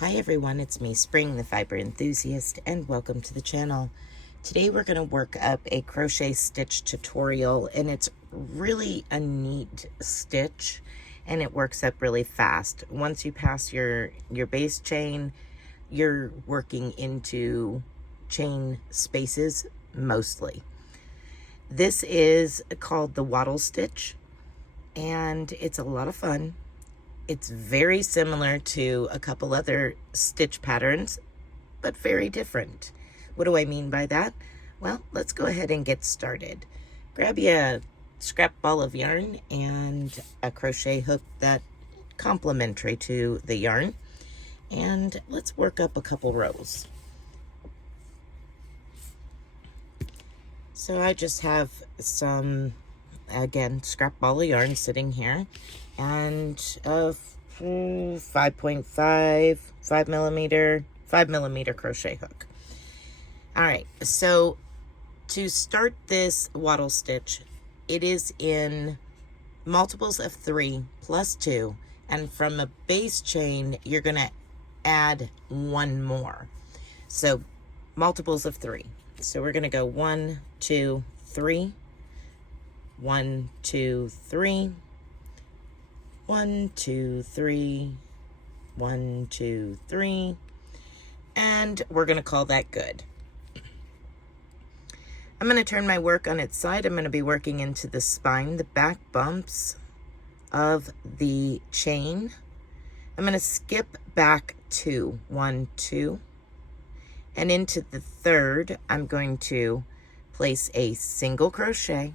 Hi everyone, it's me, Spring, the fiber enthusiast, and welcome to the channel. Today we're going to work up a crochet stitch tutorial, and it's really a neat stitch, and it works up really fast. Once you pass your base chain, you're working into chain spaces mostly. This is called the Wattle Stitch, and it's a lot of fun. It's very similar to a couple other stitch patterns, but very different. What do I mean by that? Well, let's go ahead and get started. Grab you a scrap ball of yarn and a crochet hook that's complementary to the yarn, and let's work up a couple rows. So I just have some, again, scrap ball of yarn sitting here, and a 5 millimeter crochet hook. All right, so to start this wattle stitch, it is in multiples of 3 plus 2, and from a base chain you're going to add one more, so multiples of 3. So we're going to go 1 2 3, 1 2 3, 1 2 3, 1 2 3, and we're going to call that good. I'm going to turn my work on its side. I'm going to be working into the spine, the back bumps of the chain. I'm going to skip back 2, 1 2, and into the third I'm going to place a single crochet,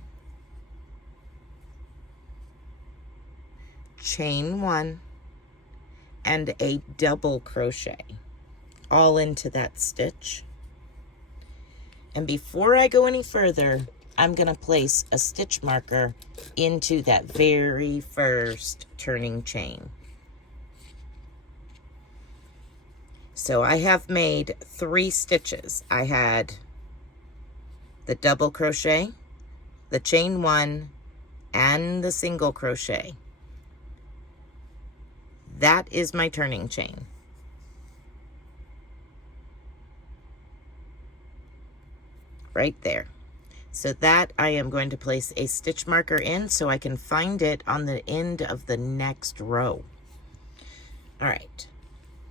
chain 1, and a double crochet all into that stitch. And before I go any further, I'm going to place a stitch marker into that very first turning chain. So I have made 3 stitches. I had the double crochet, the chain 1, and the single crochet. That is my turning chain. Right there. So that I am going to place a stitch marker in so I can find it on the end of the next row. All right.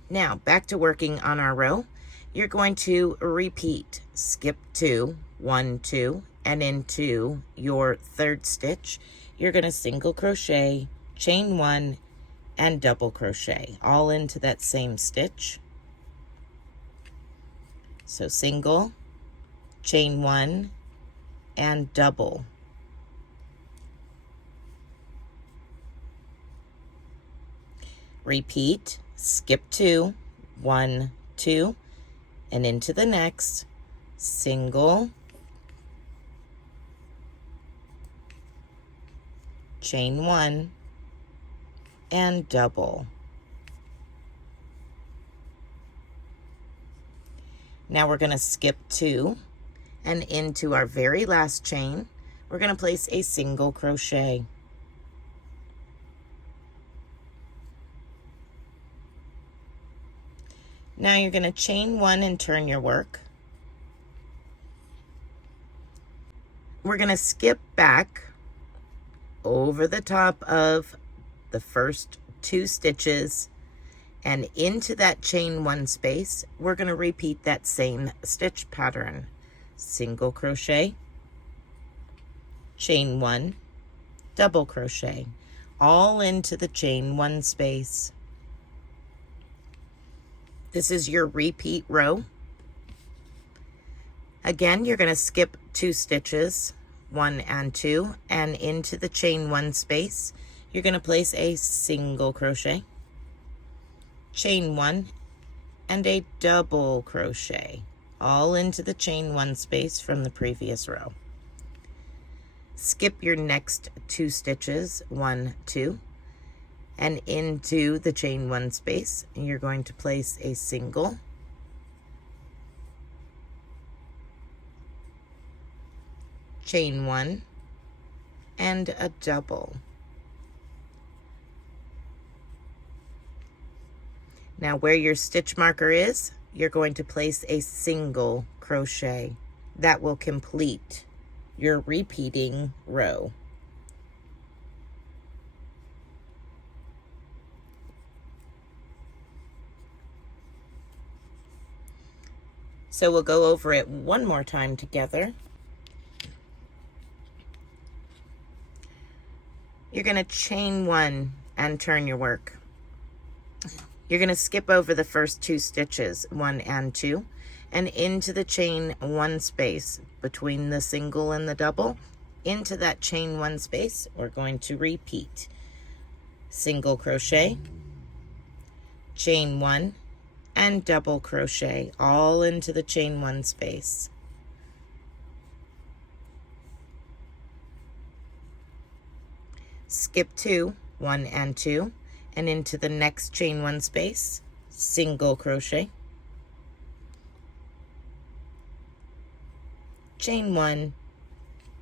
Now back to working on our row. You're going to repeat, skip 2, 1 2, and into your third stitch you're going to single crochet, chain 1, and double crochet all into that same stitch. So single, chain 1, and double. Repeat, skip 2, 1 2, and into the next, single, chain 1, and double. Now we're going to skip 2, and into our very last chain we're going to place a single crochet. Now you're going to chain 1 and turn your work. We're going to skip back over the top of the first 2 stitches and into that chain 1 space. We're going to repeat that same stitch pattern. Single crochet, chain 1, double crochet, all into the chain 1 space. This is your repeat row. Again, you're going to skip 2 stitches, 1 and 2, and into the chain 1 space you're going to place a single crochet, chain 1, and a double crochet all into the chain 1 space from the previous row. Skip your next 2 stitches, 1 2, and into the chain 1 space and you're going to place a single, chain 1, and a double. Now where your stitch marker is, you're going to place a single crochet. That will complete your repeating row. So we'll go over it one more time together. You're going to chain 1 and turn your work. You're going to skip over the first 2 stitches, 1 and 2, and into the chain 1 space between the single and the double. Into that chain 1 space, we're going to repeat. Single crochet, chain 1, and double crochet all into the chain 1 space. Skip 2, 1 and 2, and into the next chain 1 space, single crochet, chain 1,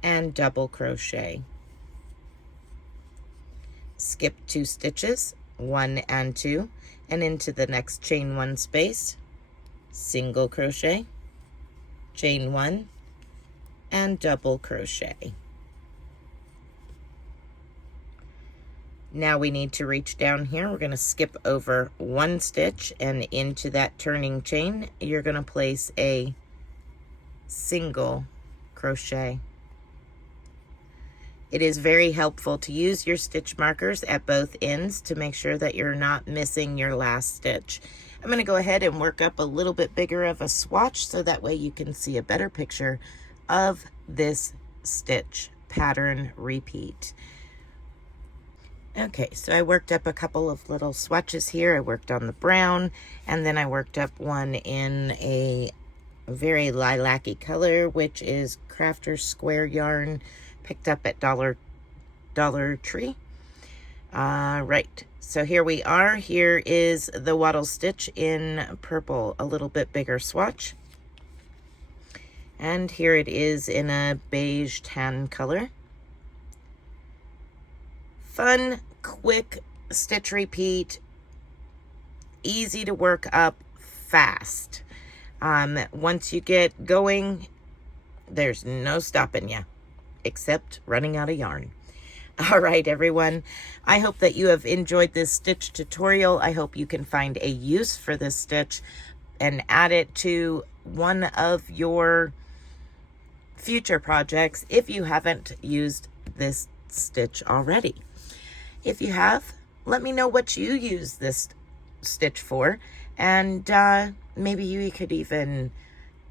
and double crochet. Skip 2 stitches, 1 and 2, and into the next chain 1 space, single crochet, chain 1, and double crochet. Now we need to reach down here. We're going to skip over 1 stitch, and into that turning chain you're going to place a single crochet. It is very helpful to use your stitch markers at both ends to make sure that you're not missing your last stitch. I'm going to go ahead and work up a little bit bigger of a swatch so that way you can see a better picture of this stitch pattern repeat. Okay, so I worked up a couple of little swatches here. I worked on the brown, and then I worked up one in a very lilac-y color, which is Crafter's Square yarn, picked up at Dollar Tree. Right, so here we are. Here is the Wattle Stitch in purple, a little bit bigger swatch. And here it is in a beige tan color. Fun, quick stitch repeat, easy to work up fast. Once you get going, there's no stopping you, except running out of yarn. All right, everyone. I hope that you have enjoyed this stitch tutorial. I hope you can find a use for this stitch and add it to one of your future projects if you haven't used this stitch already. If you have, let me know what you use this stitch for, and maybe you could even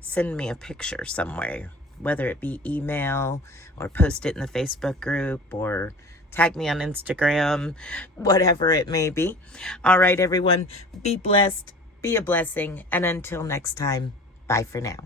send me a picture somewhere, whether it be email or post it in the Facebook group or tag me on Instagram, whatever it may be. All right, everyone, be blessed, be a blessing, and until next time, bye for now.